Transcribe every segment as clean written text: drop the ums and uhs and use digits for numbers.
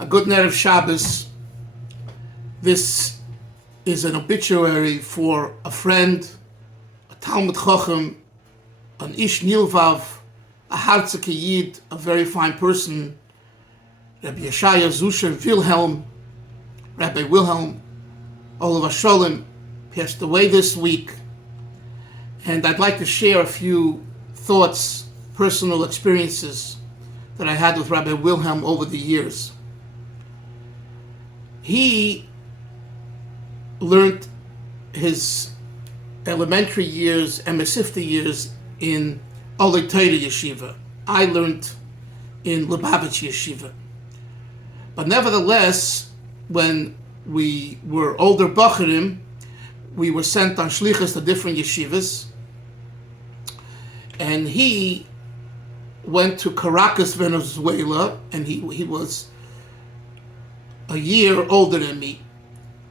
A good Erev Shabbos. This is an obituary for a friend, a Talmid Chocham, an Ish Nilvav, a Hartzike Yid, a very fine person, Rabbi Zushe Wilhelm, Rabbi Wilhelm, Olav Sholem, passed away this week. And I'd like to share a few thoughts, personal experiences that I had with Rabbi Wilhelm over the years. He learned his elementary years and Mesivta years in Olei Torah Yeshiva. I learned in Lubavitch Yeshiva. But nevertheless, when we were older Bacharim, we were sent on shlichus to different yeshivas. And he went to Caracas, Venezuela, and he was a year older than me.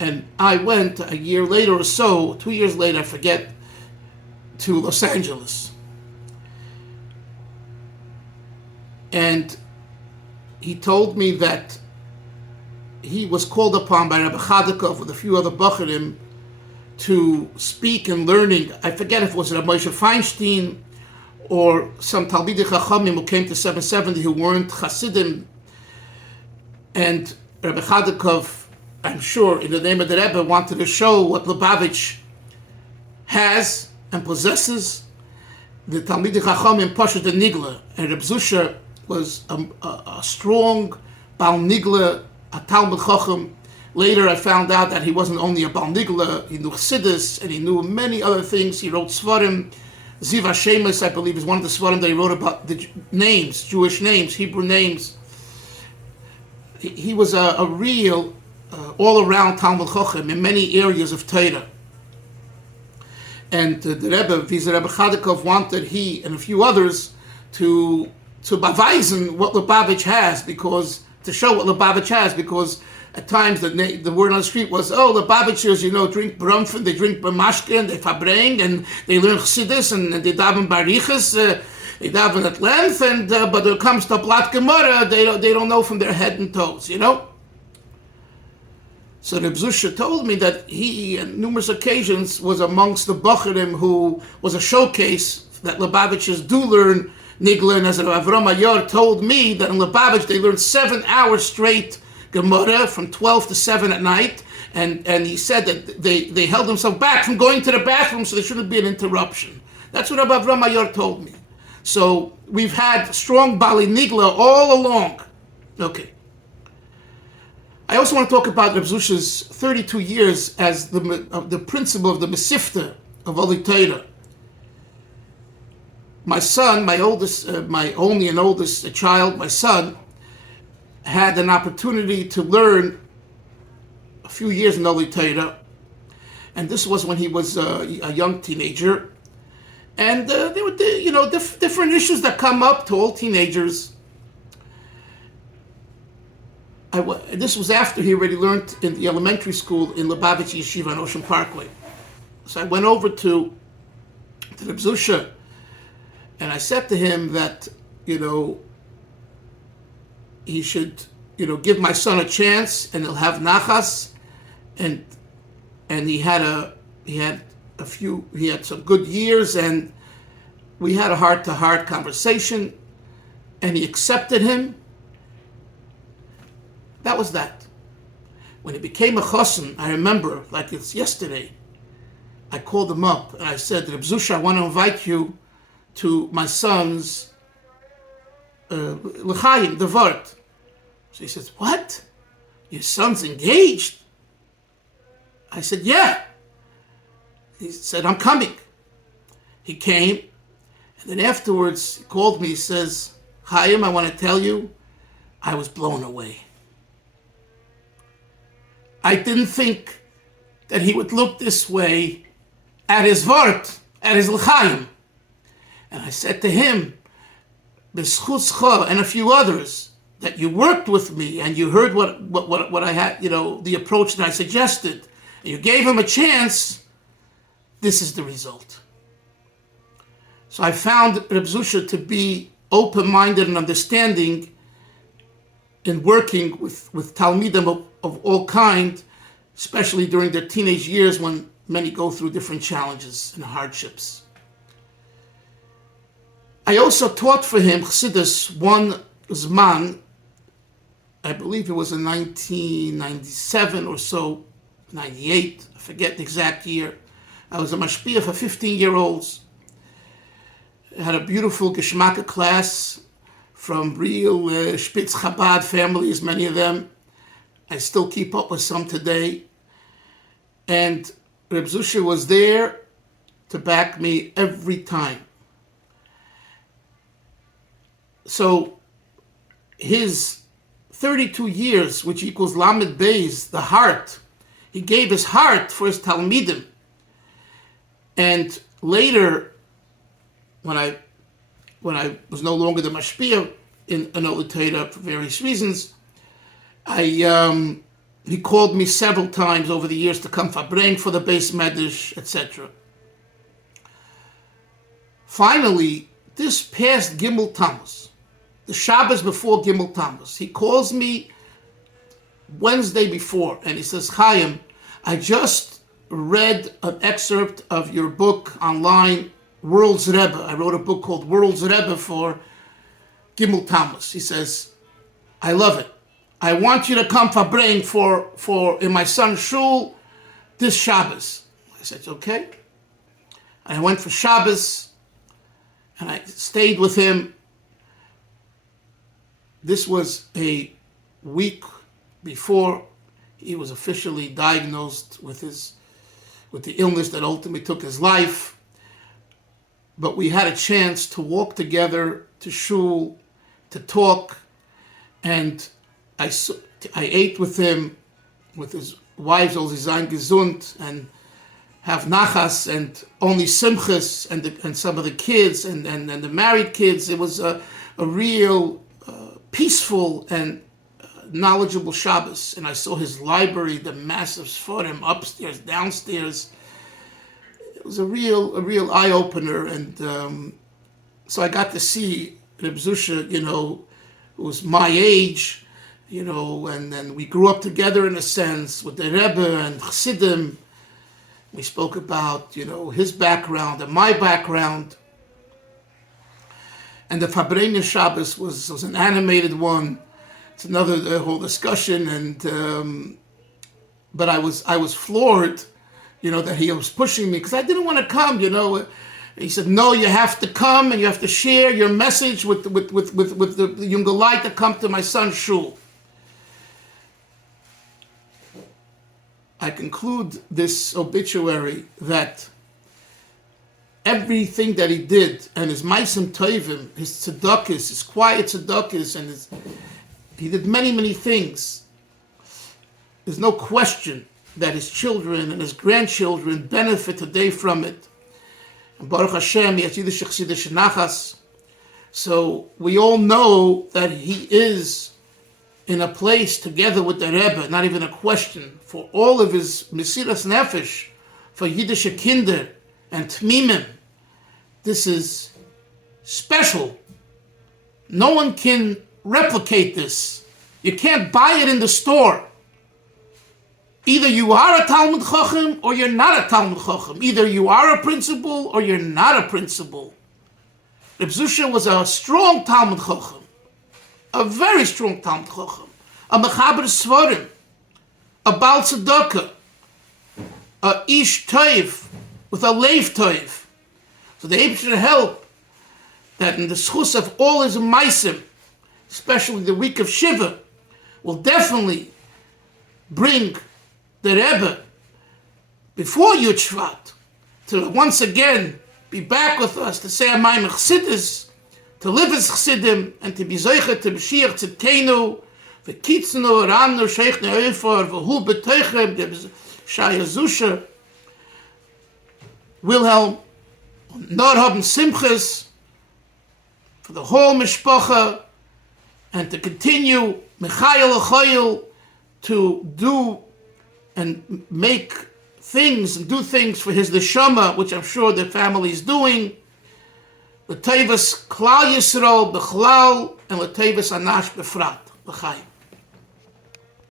And I went a year later or so, 2 years later, I forget, to Los Angeles. And he told me that he was called upon by Rabbi Chadakov with a few other Bacharim to speak and learning. I forget if it was Rabbi Moshe Feinstein or some Talmid Chachamim who came to 770 who weren't Hasidim. And Rabbi Chadakov, I'm sure, in the name of the Rebbe, wanted to show what Lubavitch has and possesses. The Talmid Chachamim Pashat and Nigla, and Reb Zushe was a strong Baal Nigla, a Talmid Chocham. Later I found out that he wasn't only a Baal Nigla, he knew Chassidus, and he knew many other things. He wrote Svarim. Ziv HaShemes, I believe, is one of the Svarim that he wrote about the names, Jewish names, Hebrew names. He was a real all-around Talmid Chocham in many areas of Torah. And the Rebbe, Rebbe Chadakov, wanted he and a few others to beweisen what Lubavitch has, to show what Lubavitch has, because at times the word on the street was, Lubavitchers, drink brumfen, they drink b'mashke, and they fabring, and they learn chassidus, and they daven barichas, they daven at length, and but when it comes to Blat Gemara, they don't know from their head and toes, So Reb Zushe told me that he, on numerous occasions, was amongst the Bacharim who was a showcase that Lubavitchers do learn Nigla, and as Avram Ayor told me that in Lubavitch they learned 7 hours straight Gemara from 12 to 7 at night, and he said that they held themselves back from going to the bathroom so there shouldn't be an interruption. That's what Avram Ayor told me. So we've had strong Bali Nigla all along. Okay. I also want to talk about Reb Zushe's 32 years as the principal of the Mesivta of Olei Torah. My son, my only and oldest child, my son, had an opportunity to learn a few years in Olei Torah, and this was when he was a young teenager. And there were, different issues that come up to all teenagers. This was after he already learned in the elementary school in Lubavitch Yeshiva on Ocean Parkway. So I went over to Reb Zushe, and I said to him that, he should, give my son a chance, and he'll have nachas, and he had some good years, and we had a heart-to-heart conversation, and he accepted him. That was that. When he became a chosin, I remember, like it's yesterday, I called him up, and I said, Reb Zushe, I want to invite you to my son's l'chaim, the vart. So he says, what? Your son's engaged? I said, yeah. He said, I'm coming. He came, and then afterwards he called me. He says, Chaim, I want to tell you, I was blown away. I didn't think that he would look this way at his vart, at his l'chaim. And I said to him, B'schutcha and a few others, that you worked with me and you heard what I had, the approach that I suggested, and you gave him a chance, this is the result. So I found Reb Zushe to be open-minded and understanding in working with Talmidim of all kind, especially during their teenage years when many go through different challenges and hardships. I also taught for him Chassidus one Zman, I believe it was in 1997 or so, 98, I forget the exact year. I was a mashpia for 15-year-olds. I had a beautiful Geschmacke class from real Spitz Chabad families, many of them. I still keep up with some today. And Reb Zushe was there to back me every time. So his 32 years, which equals Lamed Beis, the heart, he gave his heart for his Talmidim. And later, when I was no longer the mashpia in Old Torah for various reasons, he called me several times over the years to come bring for the Beis Medrash, etc. Finally, this past Gimel Tammuz, the Shabbos before Gimel Tammuz, he calls me Wednesday before, and he says, Chaim, I just read an excerpt of your book online, World's Rebbe. I wrote a book called World's Rebbe for Gimel Tammuz. He says, I love it. I want you to come bring for in my son's shul this Shabbos. I said, okay. And I went for Shabbos, and I stayed with him. This was a week before he was officially diagnosed with the illness that ultimately took his life. But we had a chance to walk together to shul, to talk, and I ate with him, with his wives, all sie seien gesund, and have nachas, and only simchas, and some of the kids, and the married kids. It was a real peaceful and knowledgeable Shabbos. And I saw his library, the massive Sforim, upstairs, downstairs. It was a real eye-opener. And so I got to see Reb Zushe, who was my age, and then we grew up together in a sense with the Rebbe and Chassidim. We spoke about, his background and my background. And the Fabreina Shabbos was an animated one. It's another whole discussion. And but I was floored, that he was pushing me because I didn't want to come. He said, "No, you have to come and you have to share your message with the younger light that come to my son's shul." I conclude this obituary that everything that he did, and his maisim tovim, his tzedakas, his quiet tzedakas, and he did many things. There's no question that his children and his grandchildren benefit today from it. And Baruch Hashem, he has Yiddish Chassidus Nachas. So we all know that he is in a place together with the Rebbe, not even a question, for all of his Mesiras Nefesh, for Yiddish Kinder and Tmimim. This is special. No one can replicate this. You can't buy it in the store. Either you are a Talmid Chocham or you're not a Talmid Chocham. Either you are a principal or you're not a principal. Reb Zushe was a strong Talmid Chocham, a very strong Talmid Chocham, a Mechaber Svarim, a Baal Tzedaka, a Ish Toiv with a Leiv Toiv. So the Eibusher should help that in the schus of all his maisim, especially the week of Shiva, will definitely bring the Rebbe before Yud Shvat to once again be back with us to say Amayim Chassidus, to live as Chassidim, and to be Zoichet to B'shiach Tzidkeinu, V'kitznu, Ramnu, Sheichnu, Oifor, V'hu B'toichem, Shaya Zushe, Wilhelm, Nor haben Simchas, for the whole Mishpacha, and to continue Mechayel Achoyel, to do and make things and do things for his neshama, which I'm sure the family is doing. L'tevas Klal Yisrael B'chlal and L'tevas Anash B'frat. L'chaim.